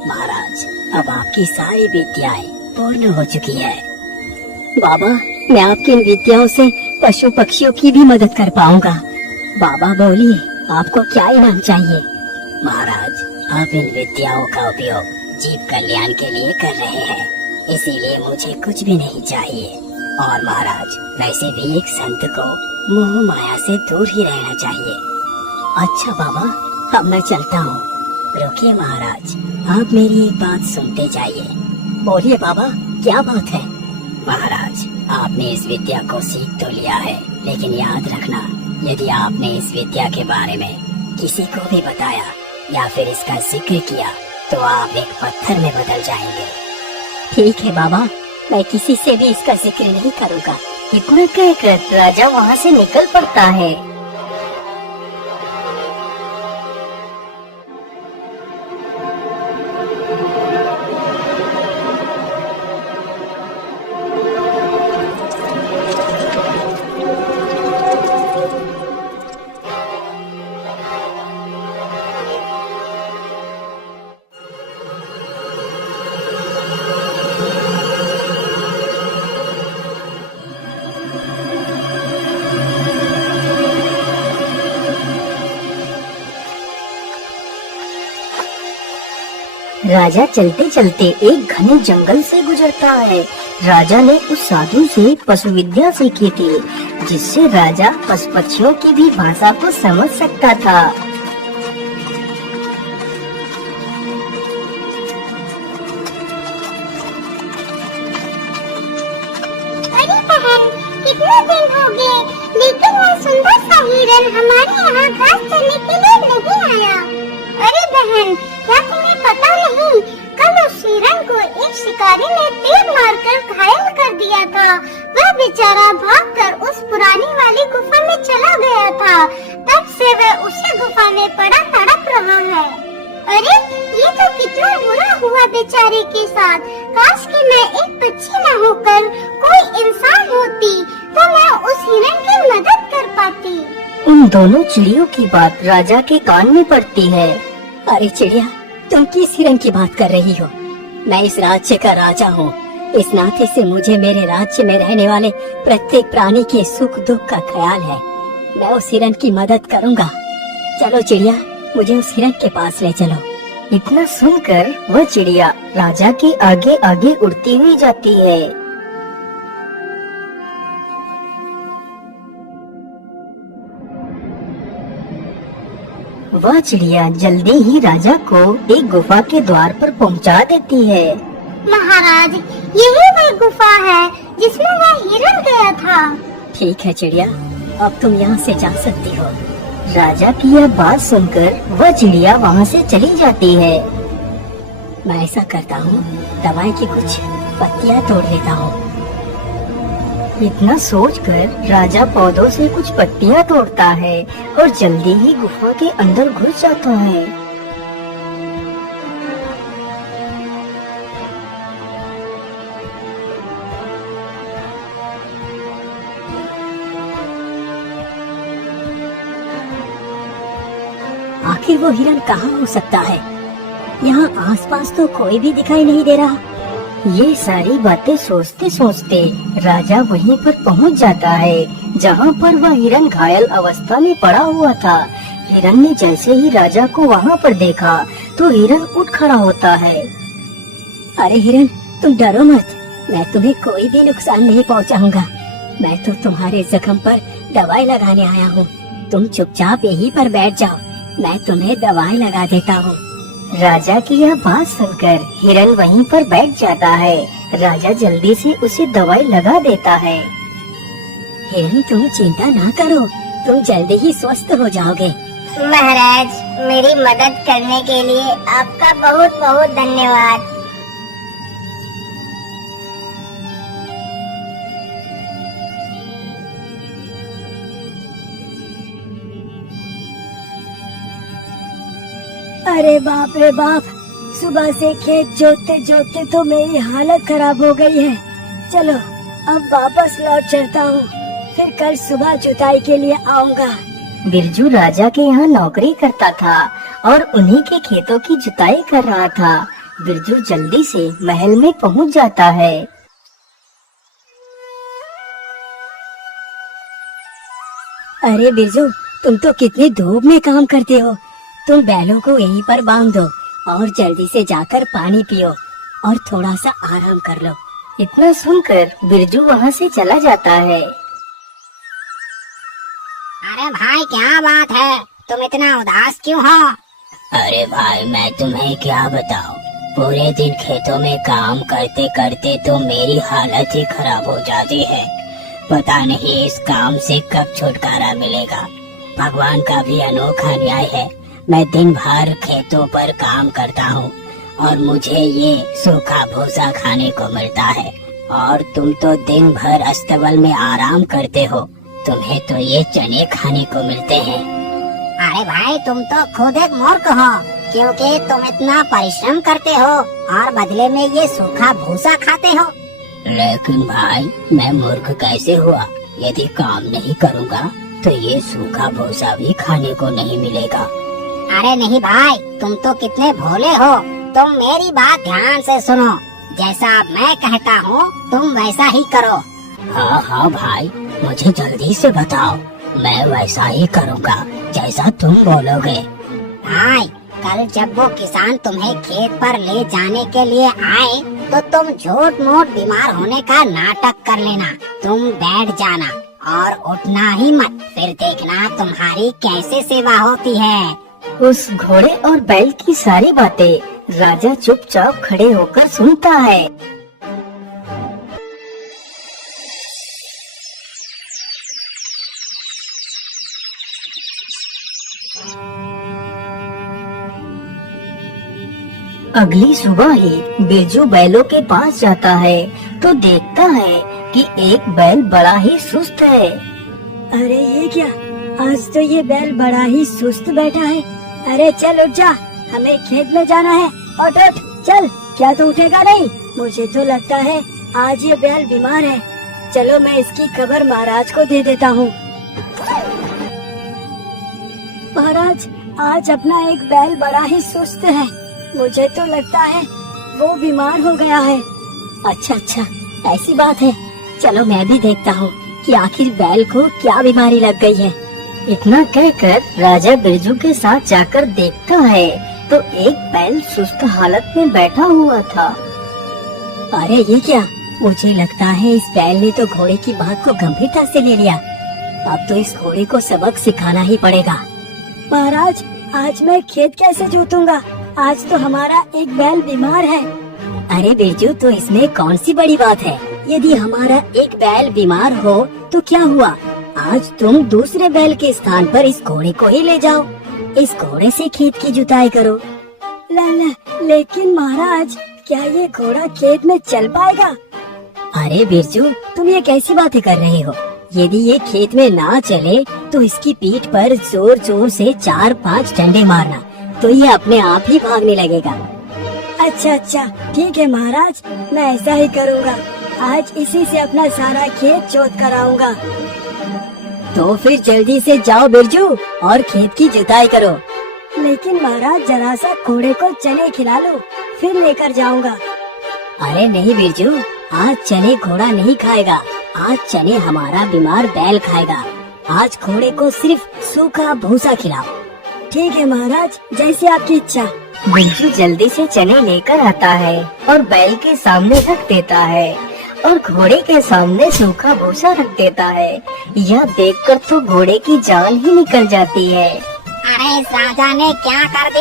महाराज, अब आपकी सारी विद्याएं पूर्ण हो चुकी है। बाबा, मैं आपकी इन विद्याओं से पशु पक्षियों की भी मदद कर पाऊंगा। बाबा बोलिए, आपको क्या इनाम चाहिए? महाराज, आप इन विद्याओं का उपयोग जीव कल्याण के लिए कर रहे हैं, इसीलिए मुझे कुछ भी नहीं चाहिए। और महाराज, वैसे भी एक संत को मोह माया से दूर ही रहना चाहिए। अच्छा बाबा, अब मैं चलता हूँ। रुकिए महाराज, आप मेरी एक बात सुनते जाइए। बोलिए बाबा, क्या बात है? महाराज, आपने इस विद्या को सीख तो लिया है, लेकिन याद रखना, यदि आपने इस विद्या के बारे में किसी को भी बताया या फिर इसका जिक्र किया तो आप एक पत्थर में बदल जाएंगे। ठीक है बाबा, मैं किसी से भी इसका जिक्र नहीं करूँगा। इतना कहकर राजा वहाँ से निकल पड़ता है। राजा चलते चलते एक घने जंगल से गुजरता है। राजा ने उस साधु से पशु विद्या सीखी थी, जिससे राजा पशु पक्षियों की भी भाषा को समझ सकता था। अरे बहन, कितने दिन हो गए, लेकिन वह सुंदर सा हिरन हमारे यहाँ घास चरने के लिए नहीं आया। अरे बहन, क्या तुम्हें पता नहीं, कल उस हिरन को एक शिकारी ने तीर मारकर घायल कर दिया था। वह बेचारा भागकर उस पुरानी वाली गुफा में चला गया था। तब से वह उसी गुफा में पड़ा तड़प रहा है। अरे, ये तो कितना बुरा हुआ बेचारे के साथ। काश कि मैं एक पक्षी न होकर कोई इंसान होती तो मैं उस हिरन की मदद कर पाती। उन दोनों चिड़ियों की बात राजा के कान में पड़ती है। अरे चिड़िया, तुम किस हिरन की बात कर रही हो? मैं इस राज्य का राजा हूँ। इस नाते से मुझे मेरे राज्य में रहने वाले प्रत्येक प्राणी के सुख दुख का ख्याल है। मैं उस हिरन की मदद करूँगा। चलो चिड़िया, मुझे उस हिरन के पास ले चलो। इतना सुनकर वह चिड़िया राजा के आगे आगे उड़ती हुई जाती है। वह चिड़िया जल्दी ही राजा को एक गुफा के द्वार पर पहुंचा देती है। महाराज, यही वह गुफा है जिसमें वह हिरन गया था। ठीक है चिड़िया, अब तुम यहाँ से जा सकती हो। राजा की यह बात सुनकर वह चिड़िया वहाँ से चली जाती है। मैं ऐसा करता हूँ, दवाई की कुछ पत्तियाँ तोड़ लेता हूँ। इतना सोचकर राजा पौधों से कुछ पत्तियाँ तोड़ता है और जल्दी ही गुफा के अंदर घुस जाता है। आखिर वो हिरन कहाँ हो सकता है? यहाँ आसपास तो कोई भी दिखाई नहीं दे रहा। ये सारी बातें सोचते सोचते राजा वहीं पर पहुंच जाता है, जहाँ पर वह हिरन घायल अवस्था में पड़ा हुआ था। हिरन ने जैसे ही राजा को वहाँ पर देखा तो हिरन उठ खड़ा होता है। अरे हिरन, तुम डरो मत, मैं तुम्हें कोई भी नुकसान नहीं पहुँचाऊंगा। मैं तो तुम्हारे जख्म पर दवाई लगाने आया हूँ। तुम चुपचाप यहीं पर बैठ जाओ, मैं तुम्हें दवाई लगा देता हूँ। राजा की यह बात सुनकर हिरन वहीं पर बैठ जाता है। राजा जल्दी से उसे दवाई लगा देता है। हिरन, तुम चिंता ना करो, तुम जल्दी ही स्वस्थ हो जाओगे। महाराज, मेरी मदद करने के लिए आपका बहुत बहुत धन्यवाद। अरे बाप रे बाप, सुबह से खेत जोतते जोतते तो मेरी हालत खराब हो गई है। चलो अब वापस लौट चलता हूँ, फिर कल सुबह जुताई के लिए आऊँगा। बिरजू राजा के यहाँ नौकरी करता था और उन्हीं के खेतों की जुताई कर रहा था। बिरजू जल्दी से महल में पहुंच जाता है। अरे बिरजू, तुम तो कितनी धूप में काम करते हो। तुम बैलों को यहीं पर बांध दो और जल्दी से जाकर पानी पियो और थोड़ा सा आराम कर लो। इतना सुनकर बिरजू वहाँ से चला जाता है। अरे भाई क्या बात है, तुम इतना उदास क्यों हो? अरे भाई मैं तुम्हें क्या बताऊं, पूरे दिन खेतों में काम करते करते तो मेरी हालत ही खराब हो जाती है। पता नहीं इस काम से कब छुटकारा मिलेगा। भगवान का भी अनोखा न्याय है। मैं दिन भर खेतों पर काम करता हूँ और मुझे ये सूखा भूसा खाने को मिलता है, और तुम तो दिन भर अस्तबल में आराम करते हो, तुम्हें तो ये चने खाने को मिलते हैं। अरे भाई तुम तो खुद एक मूर्ख हो, क्योंकि तुम इतना परिश्रम करते हो और बदले में ये सूखा भूसा खाते हो। लेकिन भाई मैं मूर्ख कैसे हुआ? यदि काम नहीं करूँगा तो ये सूखा भूसा भी खाने को नहीं मिलेगा। अरे नहीं भाई, तुम तो कितने भोले हो। तुम मेरी बात ध्यान से सुनो, जैसा मैं कहता हूँ तुम वैसा ही करो। हाँ हाँ भाई, मुझे जल्दी से बताओ, मैं वैसा ही करूँगा जैसा तुम बोलोगे। भाई कल जब वो किसान तुम्हें खेत पर ले जाने के लिए आए तो तुम झूठ मूठ बीमार होने का नाटक कर लेना। तुम बैठ जाना और उठना ही मत, फिर देखना तुम्हारी कैसे सेवा होती है। उस घोड़े और बैल की सारी बातें राजा चुपचाप खड़े होकर सुनता है। अगली सुबह ही बिरजू बैलों के पास जाता है तो देखता है कि एक बैल बड़ा ही सुस्त है। अरे ये क्या, आज तो ये बैल बड़ा ही सुस्त बैठा है। अरे चल उठ जा, हमें खेत में जाना है। उठ उठ चल, क्या तू उठेगा नहीं? मुझे तो लगता है आज ये बैल बीमार है। चलो मैं इसकी खबर महाराज को दे देता हूँ। महाराज, आज अपना एक बैल बड़ा ही सुस्त है। मुझे तो लगता है वो बीमार हो गया है। अच्छा अच्छा, ऐसी बात है। चलो मैं भी देखता हूँ कि आखिर बैल को क्या बीमारी लग गई है। इतना कहकर राजा बिरजू के साथ जाकर देखता है तो एक बैल सुस्त हालत में बैठा हुआ था। अरे ये क्या, मुझे लगता है इस बैल ने तो घोड़े की बात को गंभीरता से ले लिया। अब तो इस घोड़े को सबक सिखाना ही पड़ेगा। महाराज, आज मैं खेत कैसे जोतूंगा? आज तो हमारा एक बैल बीमार है। अरे बिरजू, तो इसमें कौन सी बड़ी बात है? यदि हमारा एक बैल बीमार हो तो क्या हुआ? आज तुम दूसरे बैल के स्थान पर इस घोड़े को ही ले जाओ। इस घोड़े से खेत की जुताई करो। लेकिन महाराज, क्या ये घोड़ा खेत में चल पाएगा? अरे बिरजू, तुम ये कैसी बातें कर रहे हो? यदि ये खेत में ना चले तो इसकी पीठ पर जोर जोर से 4-5 डंडे मारना, तो ये अपने आप ही भागने लगेगा। अच्छा अच्छा, ठीक है महाराज, मैं ऐसा ही करूँगा। आज इसी से अपना सारा खेत जोत कर आऊंगा। तो फिर जल्दी से जाओ बिरजू और खेत की जुताई करो। लेकिन महाराज, जरा सा घोड़े को चने खिला लो, फिर लेकर जाऊंगा। अरे नहीं बिरजू, आज चने घोड़ा नहीं खाएगा। आज चने हमारा बीमार बैल खाएगा। आज घोड़े को सिर्फ सूखा भूसा खिलाओ। ठीक है महाराज, जैसे आपकी इच्छा। बिरजू जल्दी से चने लेकर आता है और बैल के सामने रख देता है और घोड़े के सामने सूखा भूसा रख देता है। यह देखकर तो घोड़े की जान ही निकल जाती है। अरे इस राजा ने क्या कर दिया?